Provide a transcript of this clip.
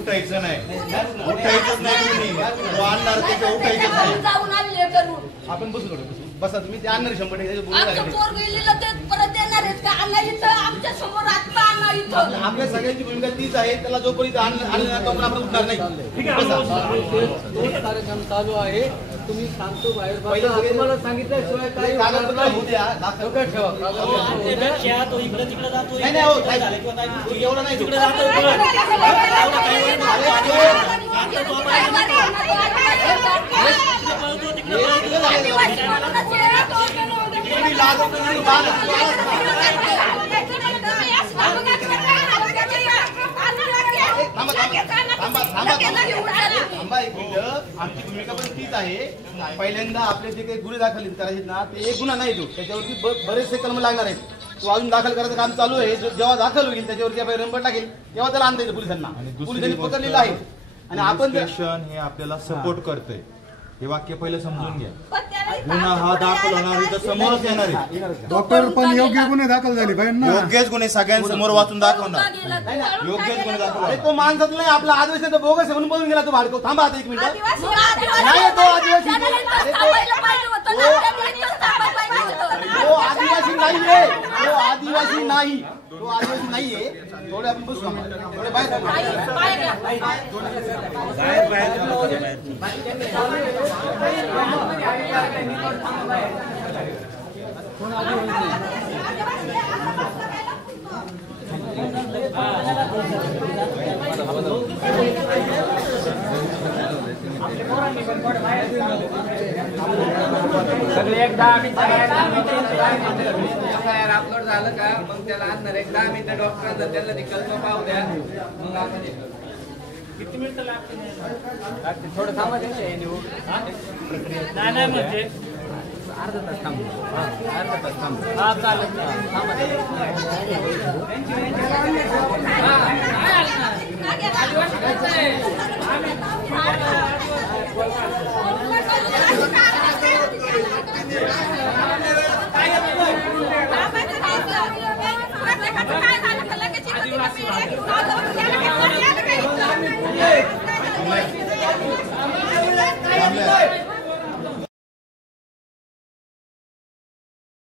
उठायचं नाही, उठायचंच नाही, आणणार ते उठायचंच नाही. आपण बसू थोडं बसा, तुम्ही ते आणणार 100%. आपल्या सगळ्यांची भूमिका तीच आहे, त्याला जोपर्यंत आणलं तोपर्यंत आपण उठणार नाही. कार्यक्रम चालू आहे, तुम्ही सांगतो बाहेर तुम्हाला सांगितल्याशिवाय काय कागदपत्र होऊ द्या, ठेवा एवढं नाही आमची भूमिका पण तीच आहे. पहिल्यांदा आपले जे काही गुन्हे दाखल करायचे ना, ते एक गुन्हा नाही, तो त्याच्यावरती बरेचसे कलम लागणार आहेत. तो अजून दाखल करायचं काम चालू आहे. जेव्हा दाखल होईल त्याच्यावरती आपण नंबर टाकेल तेव्हा त्याला आणता येईल पोलिसांना. पोलिसांनी पकडलेलं आहे आणि आपण हे आपल्याला सपोर्ट करतोय, हे वाक्य पहिलं समजून घ्या. गुन्हा हा दाखल होणार तर समोरच येणार आहे. डॉक्टर पण योग्य गुन्हे दाखल झाले पाहिजे ना. योग्यच गुन्हे सगळ्यांसमोर वाचून दाखवणार, योग्यच गुन्हे दाखल. तो माणसात नाही, आपला आदिवासी बोगस आहे म्हणून बोलून गेला तो भाडको. थांबा आता 1 मिनिट. नाही तो आदिवासी, तो आदिवासी नाहीये, तो आदिवासी नाही, तो आदिवासी नाहीये. थोडे आपण बसू, थोडे बाहेर सगळे एक 10 मिनिटं अपलोड झालं का मग त्याला आणणार 10 मिनिटं डॉक्टरांना त्याला ते कल्प पाहू द्या. मग आपण किती मिनिटं लागते थोडं थांबा. नाही म्हणजे अर्धा तास थांबू, अर्धा तास थांबू. हा चालेल, थांबा.